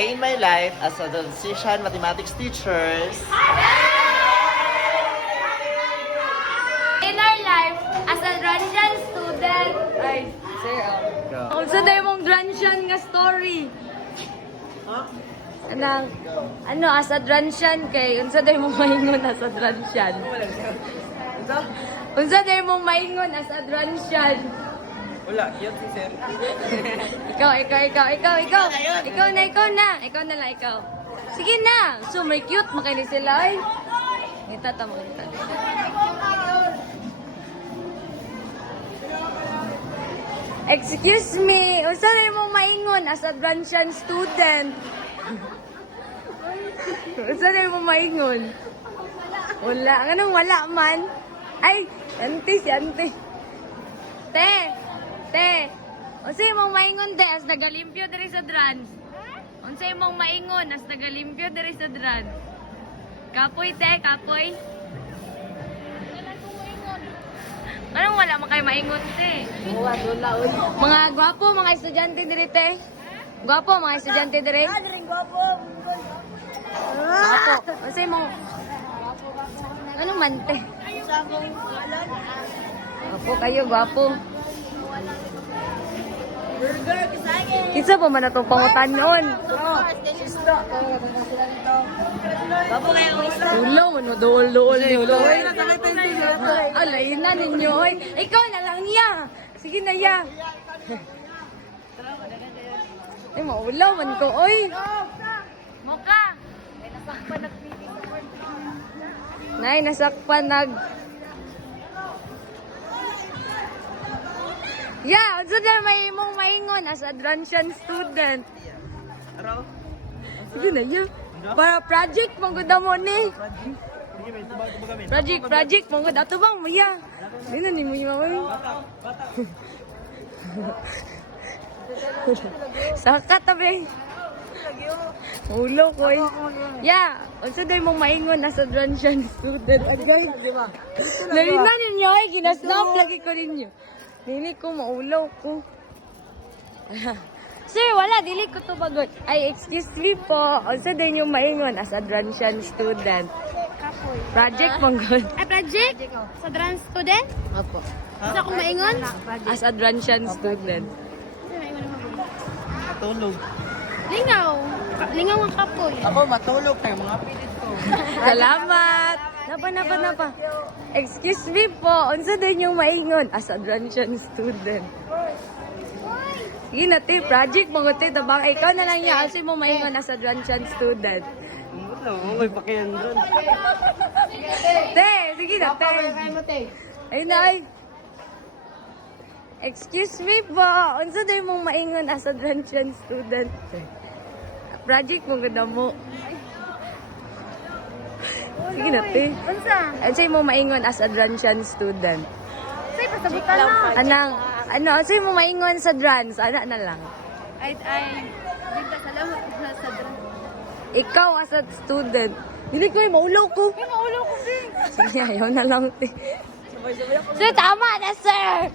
day in my life as a transition mathematics teachers. In our life, as a Russian student, ay, sir, Go. also dahil mong Russian nga story. Ano, as a Russian kay, unsa dahil mong maingon as a Russian. Unsa dahil mong maingon as a Russian. Wala, yun si sir. Ikaw na lang, ikaw. Sige na, so may cute, makainis sila, ay. Ngita, tama, ngita. Excuse me, unsa rin mong maingon as a Russian student? Unsa rin mong maingon? Wala. Anong wala man? Ay, si ante. Te. Unsa mong maingon te as nagalimpyo diri sa Drans? Unsa mong maingon as nagalimpyo diri sa Drans? Kapoy te, kapoy. Anong wala man kayo maingon te? Mga gwapo, mga estudyante diri te. Gwapo, mga estudyante diri. Gwapo. Unsa mong anong man te? Gwapo kayo, gwapo. Kinsa pa man atong pangutan noon? Bago kayo ang isa. Ulo, ano, dool ni ulo. Alay na ninyo, oy. Ikaw na lang niya. Sige na, ya. Ay, maulaw man ko, oy. Moka. Nay, nasakpan nag... Yeah, unsa na may mong maingon as a Russian student. Araw? Sige na, ya. Para project mong gud mo ni. Project mong gud ato bang maya. Dili na ni mo yoy. Sakat tabi. Ulo ko. Ya, unsa day mong maingon as a Russian student. Ajay, di ba? Dali na ninyo ay ginasnap lagi ko ninyo. Dili ko maulaw ko. Sir, wala. Dili ko to bagot. Ay, excuse me po. Unsa din yung maingon as a Russian student? Project mong good. Ay, project? Sa Drans student? Opo. Gusto kong maingon? As a Russian student. Matulog. Lingaw. Lingaw ang kapoy. Ako matulog tayo mga pilit ko. Salamat. Napa. Excuse me po. Unsa din yung maingon as a Russian student? Sige na, te. Project mong te. Tabang ikaw na lang yan. Unsa mo maingon as a Russian student? Wala, may pakiyan doon. Te, sige na, te. Ay, nay. Excuse me po. Unsa din mong maingon as a Russian student? Project mong ganda mo. Sige na, te. Unsa? Unsa mo maingon as a Russian student? Say, pasabutan na. Unsa mo maingon sa Drans? Ana na lang. Ay, dito, salamat sa Drans. Ikaw as a student. Dili ko, maulaw ko. Ay, maulo ko, Bing. Sige, ayaw na lang, te. Sir, tama na, sir!